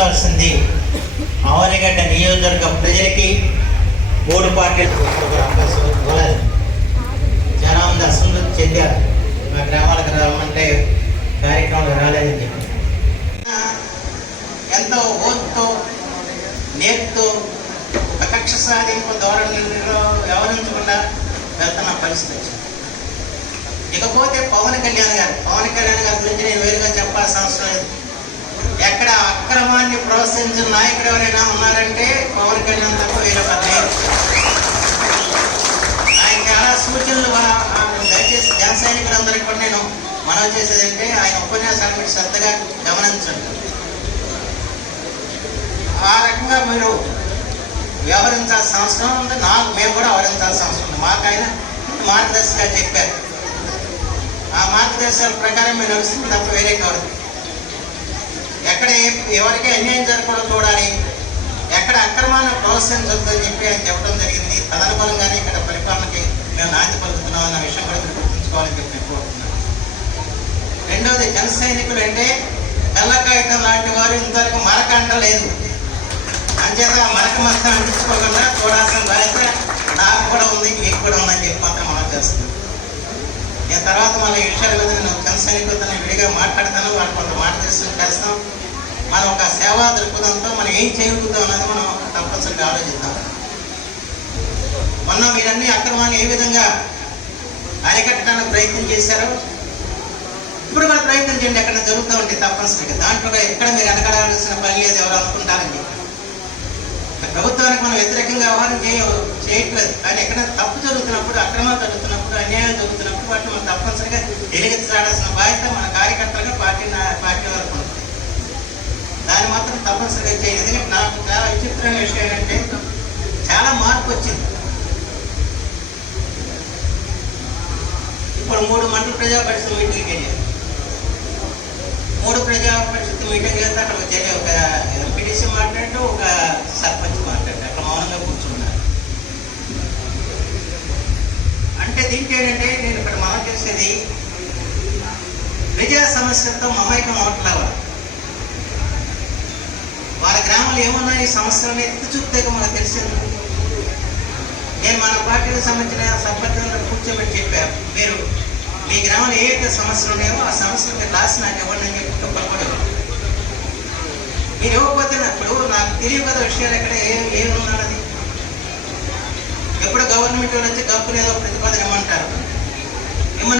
గమనించాల్సింది ఆవనిగడ్డ నియోజకవర్గ ప్రజలకి మూడు పార్టీలు అవకాశం ఇవ్వలేదు చాలా మంది అసంతృప్తి చెందారు. మా గ్రామాలకు రావాలంటే కార్యక్రమాలు రాలేదని చెప్పి ఎంతో ఓత్తో నేర్పుతో కక్ష సాధింపు ధోరణిలో వ్యవహరించకుండా వెళ్తున్న పరిస్థితి వచ్చింది. ఇకపోతే పవన్ కళ్యాణ్ గారు పవన్ కళ్యాణ్ గారి గురించి నేను వేరుగా చెప్పాల్సిన అవసరం లేదు ఎక్కడ అక్రమాన్ని ప్రోత్సహించిన నాయకుడు ఎవరైనా ఉన్నారంటే పవన్ కళ్యాణ్ తప్ప వేరే పని ఆయన చాలా సూచనలు దయచేసి జన సైనికులందరికీ కూడా నేను మనవి చేసేది అంటే ఆయన ఉపన్యాసాలు మీరు శ్రద్ధగా గమనించండి. ఆ రకంగా మీరు వ్యవహరించాల్సిన అవసరం ఉంది. నాకు మేము కూడా వ్యవహరించాల్సిన అవసరం ఉంది. మాకు ఆయన మార్గదర్శిగా చెప్పారు. ఆ మార్గదర్శకాల ప్రకారం మేము నడుస్తుంది తప్ప వేరే కాదు. ఎక్కడ ఎవరికి అన్యాయం జరగకుండా చూడాలి. ఎక్కడ అక్రమాన్ని ప్రోత్సహించొద్దని చెప్పి ఆయన చెప్పడం జరిగింది. తదనుగుణంగానే ఇక్కడ పరిపాలనకి మేము నాంది పలుకుతున్నాం అన్న విషయం కూడా మీరు గుర్తుంచుకోవాలని చెప్పి నేను కోరుతున్నాను రెండవది జన సైనికులు అంటే కళ్ళకాయటం లాంటి వారు ఇంతవరకు మరక అంటలేదు. అంచేత మరక మొత్తం అంటించుకోకుండా చూడాల్సిన బాధ్యత నాకు కూడా ఉంది మీకు కూడా ఉందని చెప్పి మాత్రం మనం చేస్తున్నాం. నేను తర్వాత మళ్ళీ ఈ విషయాల మీద నేను జన సైనికులతో విడిగా మాట్లాడతాను. వాళ్ళు మన ఒక సేవా దృక్పథంతో మనం ఏం చేయగలుగుతాం అనేది మనం తప్పనిసరిగా ఆలోచిద్దాం. మొన్న మీరన్నీ అక్రమాన్ని ఏ విధంగా అరికట్టడానికి ప్రయత్నం చేశారు? ఇప్పుడు మన ప్రయత్నం చేయండి ఎక్కడ జరుగుతూ ఉంటే తప్పనిసరిగా. దాంట్లో ఎక్కడ మీరు వెనకడాల్సిన పని లేదు ఎవరు అనుకుంటారని ప్రభుత్వానికి మనం వ్యతిరేకంగా వ్యవహారం చేయ చేయట్లేదు. కానీ ఎక్కడ తప్పు జరుగుతున్నప్పుడు అక్రమాలు జరుగుతున్నప్పుడు అన్యాయం జరుగుతున్నప్పుడు వాటిని మనం తప్పనిసరిగా ఎలుగెత్తాడాల్సిన బాధ్యత మన కార్యకర్తలుగా పార్టీ నా- పార్టీ వరకు ఉంది దాన్ని మాత్రం తప్పనిసరిగా చేయాలి ఎందుకంటే నాకు చాలా విచిత్రమైన విషయం ఏంటంటే చాలా మార్పు వచ్చింది. ఇప్పుడు మూడు మండల ప్రజా పరిషత్ మీటింగ్కి వెళ్ళాను మూడు ప్రజా పరిషత్ మీటింగ్ వెళ్తే అక్కడ ఒక ఒక ఎంపీటీసీ మాట్లాడు ఒక సర్పంచ్ మాట్లాడు అక్కడ మౌనంగా కూర్చున్నారు. అంటే దీనికి ఏంటంటే నేను ఇక్కడ మనం చేసేది ప్రజా సమస్యలతో మమైకం అవట్లేవా వాళ్ళ గ్రామంలో ఏమున్నాయి సమస్యలను ఎత్తి చూపితే మనకు తెలిసింది నేను మన పార్టీకి సంబంధించిన సర్పంచులను కూర్చోబెట్టి చెప్పారు. మీరు మీ గ్రామంలో ఏ సమస్యలు ఉన్నాయో ఆ సమస్యలు మీరు రాసి నాకు ఇవ్వండి అని చెప్పి మీరు ఇవ్వకపోతే ఇప్పుడు నాకు తెలియదు కదా విషయాలు ఎక్కడ ఏం ఏమున్నది ఎప్పుడు గవర్నమెంట్ వాళ్ళు వచ్చి గప్పు లేదో ప్రతిపాదన ఇవ్వమంటారు.